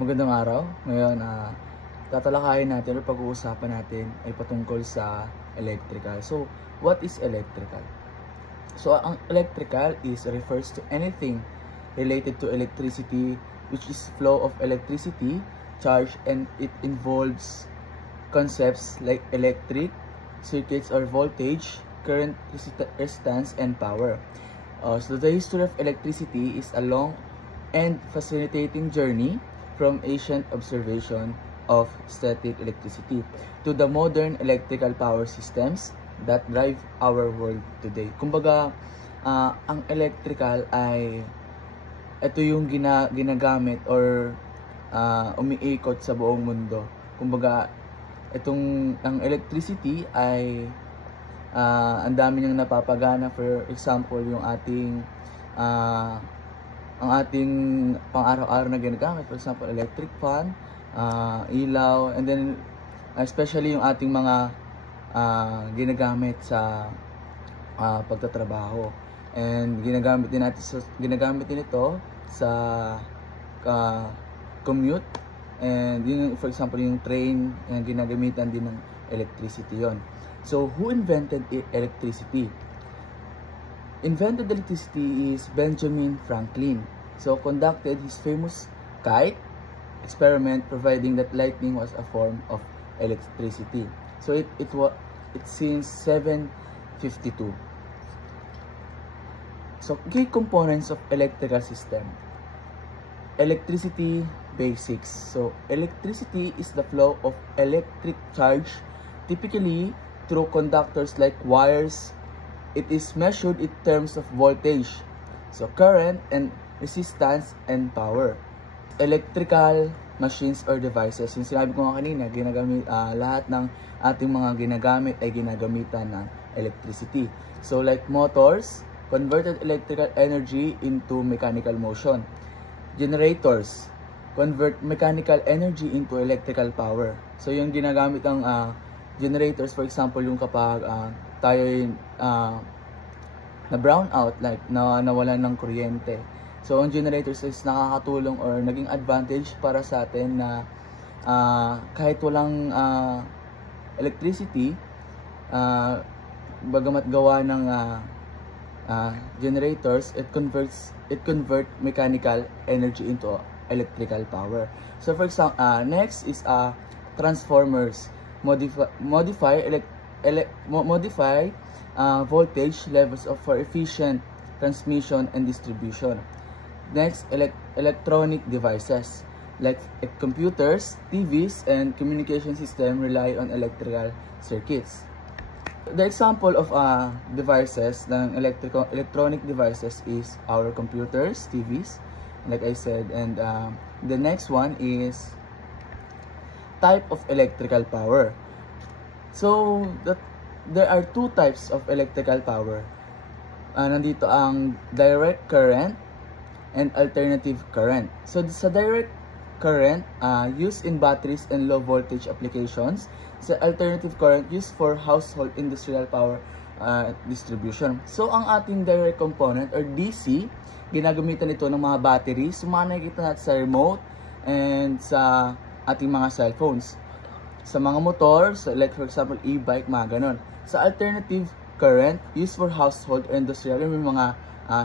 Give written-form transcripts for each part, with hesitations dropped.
Magandang araw. Ngayon, tatalakayin natin o pag-uusapan natin ay patungkol sa electrical. So, what is electrical? So, ang electrical refers to anything related to electricity, which is flow of electricity, charge, and it involves concepts like electric circuits or voltage, current, resistance, and power. So, the history of electricity is a long and fascinating journey from ancient observation of static electricity to the modern electrical power systems that drive our world today. Kumbaga, ang electrical ay ito yung ginagamit or umiikot sa buong mundo. Kumbaga, ang electricity ay ang dami niyang napapagana. For example, yung ang ating pang-araw-araw na ginagamit, for example, electric fan, ilaw, and then especially yung ating mga ginagamit sa pagtatrabaho. And ginagamit din ito sa commute, and yun, for example, yung train, yung ginagamitan din ng electricity yon. So, who invented electricity? Invented electricity is Benjamin Franklin. So, conducted his famous kite experiment, providing that lightning was a form of electricity. So, it's since 752. So, key components of electrical system. Electricity basics. So, electricity is the flow of electric charge, typically through conductors like wires. It is measured in terms of voltage, so current and resistance and power. Electrical machines or devices. Yung sinabi ko nga kanina, lahat ng ating mga ginagamit ay ginagamitan ng electricity. So like motors, converted electrical energy into mechanical motion. Generators, convert mechanical energy into electrical power. So yung ginagamit ng generators, for example, yung kapag tayo na brown out, like nawalan ng kuryente. So ang generators is nakakatulong or naging advantage para sa atin na kahit walang electricity, bagamat gawa ng generators, it convert mechanical energy into electrical power. So for example, next is transformers, modify voltage levels for efficient transmission and distribution. Next, electronic devices like computers, TVs, and communication system rely on electrical circuits. The example of devices ng electronic devices is our computers, TVs, like I said, and the next one is type of electrical power. So, there are two types of electrical power. Nandito ang direct current and alternative current. So, sa direct current, used in batteries and low voltage applications. Sa alternative current, used for household industrial power distribution. So, ang ating direct component or DC, ginagamitan ito ng mga batteries. So, nakikita natin sa remote and sa ating mga cellphones. Sa mga motor, so like for example, e-bike, mga ganon. Sa alternative current, used for household or industrial, yung mga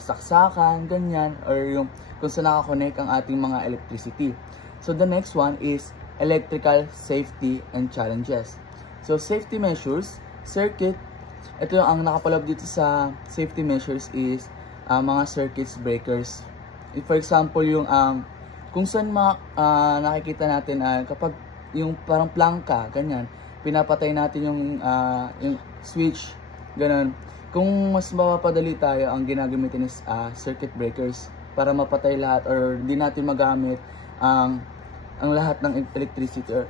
saksakan, ganyan, or yung kung saan nakakonect ang ating mga electricity. So the next one is electrical safety and challenges. So safety measures, circuit, ito yung ang nakapaloob dito sa safety measures is mga circuits breakers. For example, yung kung saan nakikita natin kapag yung parang plangka, ganyan, pinapatay natin yung switch, ganun. Kung mas mapapadali tayo, ang ginagamitin is circuit breakers para mapatay lahat or hindi natin magamit ang lahat ng electricity.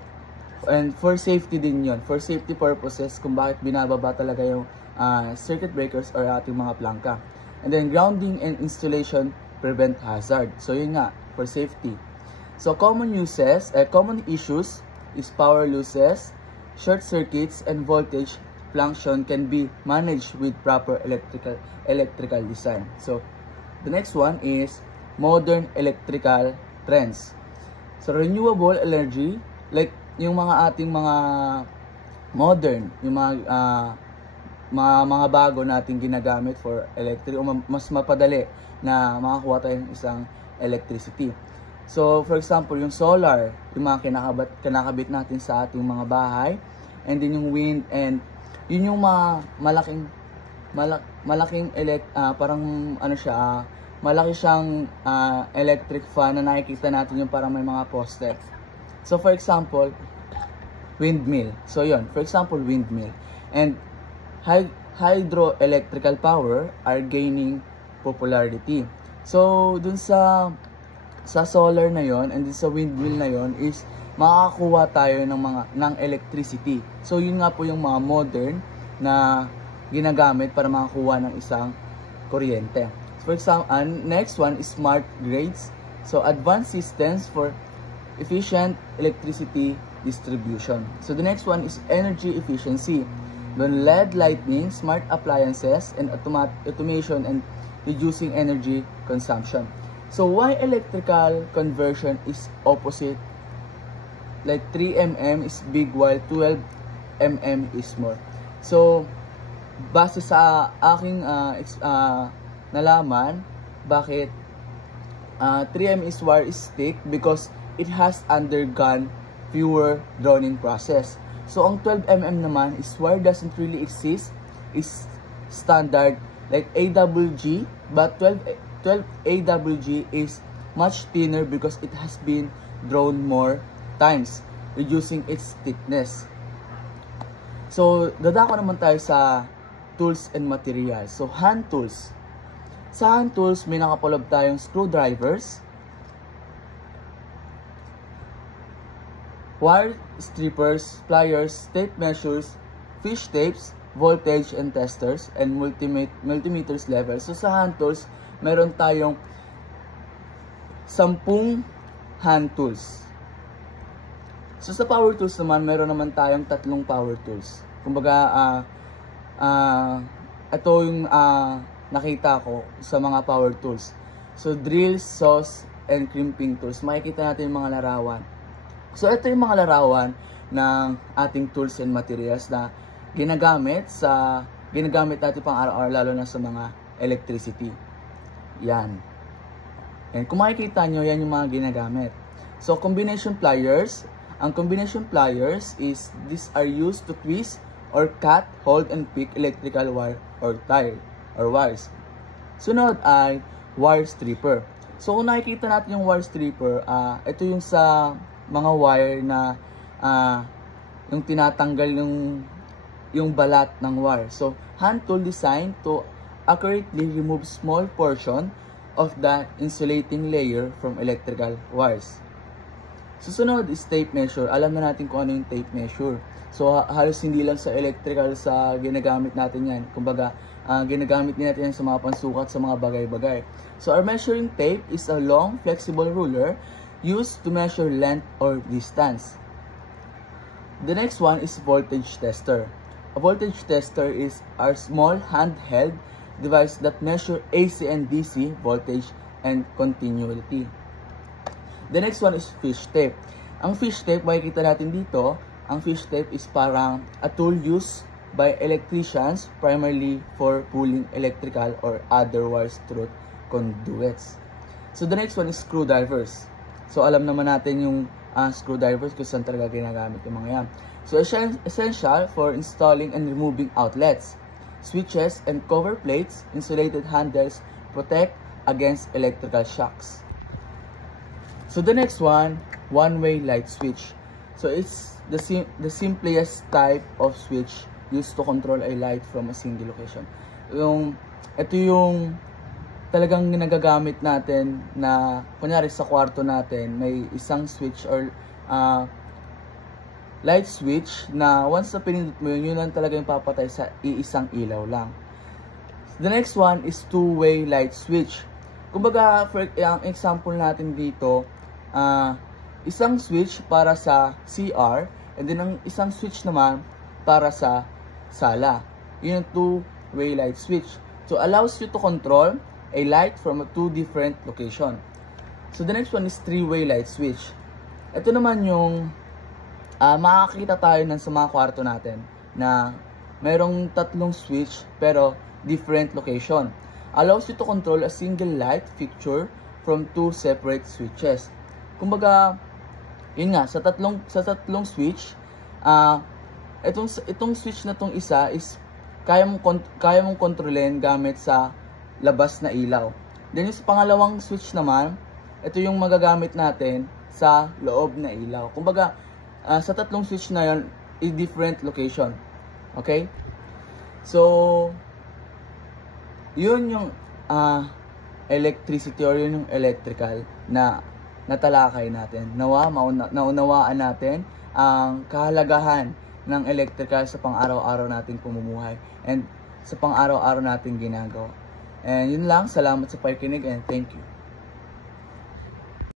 And for safety din yon, for safety purposes, kung bakit binababa talaga yung circuit breakers or ating mga plangka. And then grounding and installation prevent hazard. So yun nga, for safety. So common issues is power losses, short circuits, and voltage fluctuation can be managed with proper electrical design. So the next one is modern electrical trends. So renewable energy, like yung mga ating mga modern, yung mga bago nating ginagamit for electric, o mas mapadali na makakuha tayo ng isang electricity. So for example, yung solar, yung mga kinakabit natin sa ating mga bahay, and then yung wind, and yun yung mga malaking parang ano siya, malaki siyang electric fan na nakikita natin yung parang may mga poste. So for example, windmill. So yun, for example, windmill. And hydroelectrical power are gaining popularity. So dun sa solar na yon and dun sa windmill na yon is makakakuha tayo ng electricity. So yun nga po yung mga modern na ginagamit para makakuha ng isang kuryente. For example, next one is smart grids. So advanced systems for efficient electricity distribution. So the next one is energy efficiency. Then LED lighting, smart appliances, and automation and reducing energy consumption. So why electrical conversion is opposite? Like 3 mm is big while 12 mm is small. So base sa aking nalaman, bakit 3 mm is wire is thick? Because it has undergone fewer drawing process. So ang 12 mm naman is wire doesn't really exist, is standard like AWG, but 12 AWG is much thinner because it has been drawn more times, reducing its thickness. So dadako naman tayo sa tools and materials. So hand tools. Sa hand tools, may nakapalob tayong screwdrivers, wire strippers, pliers, tape measures, fish tapes, voltage and testers, and multimeters level. So sa hand tools, meron tayong 10 hand tools. So sa power tools naman, meron naman tayong 3 power tools. Kumbaga, ito yung nakita ko sa mga power tools. So drills, saws, and crimping tools. Makikita natin yung mga larawan. So ito yung mga larawan ng ating tools and materials na ginagamit natin pang araw-araw, lalo na sa mga electricity. Yan. And kung makikita nyo, yan yung mga ginagamit. So combination pliers. Ang combination pliers is these are used to twist or cut, hold, and pick electrical wire or tie or wires. Sunod ay wire stripper. So kung nakikita natin yung wire stripper, ito yung sa mga wire na yung tinatanggal yung balat ng wire. So hand tool designed to accurately remove small portion of the insulating layer from electrical wires. Susunod is tape measure. Alam na natin kung ano yung tape measure. So halos hindi lang sa electrical sa ginagamit natin yan. Kumbaga, ginagamit din natin yan sa mga pansukat, sa mga bagay-bagay. So our measuring tape is a long, flexible ruler used to measure length or distance. The next one is voltage tester. A voltage tester is our small handheld device that measure AC and DC voltage and continuity. The next one is fish tape. Ang fish tape, makikita natin dito, ang fish tape is parang a tool used by electricians primarily for pulling electrical or other wires through conduits. So the next one is screwdrivers. So alam naman natin yung screwdrivers kung saan talaga ginagamit yung mga yan. So essential for installing and removing outlets, switches and cover plates. Insulated handles protect against electrical shocks. So the next one, one-way light switch. So it's the simplest type of switch used to control a light from a single location. Ito yung talagang ginagagamit natin na, kunyari sa kwarto natin, may isang switch or light switch na once na pinindot mo yun lang talaga yung papatay sa iisang ilaw lang. The next one is two-way light switch. Kumbaga, for ang example natin dito, isang switch para sa CR and then ang isang switch naman para sa sala. Yun yung two-way light switch. So, allows you to control a light from two different location. So, the next one is three-way light switch. Ito naman yung makakita tayo sa mga kwarto natin na mayroong tatlong switch pero different location. Allows you to control a single light fixture from two separate switches. Kumbaga, yun nga, sa tatlong switch, itong switch na tong isa is kaya mong kontrolin gamit sa labas na ilaw. Then yung sa pangalawang switch naman, ito yung magagamit natin sa loob na ilaw. Kumbaga, sa tatlong switch na yun, is different location. Okay? So, yun yung electricity or yun yung electrical na natalakay natin. Naunawaan natin ang kahalagahan ng electrical sa pang-araw-araw nating pamumuhay and sa pang-araw-araw nating ginagawa. And yun lang, salamat sa pakikinig and thank you.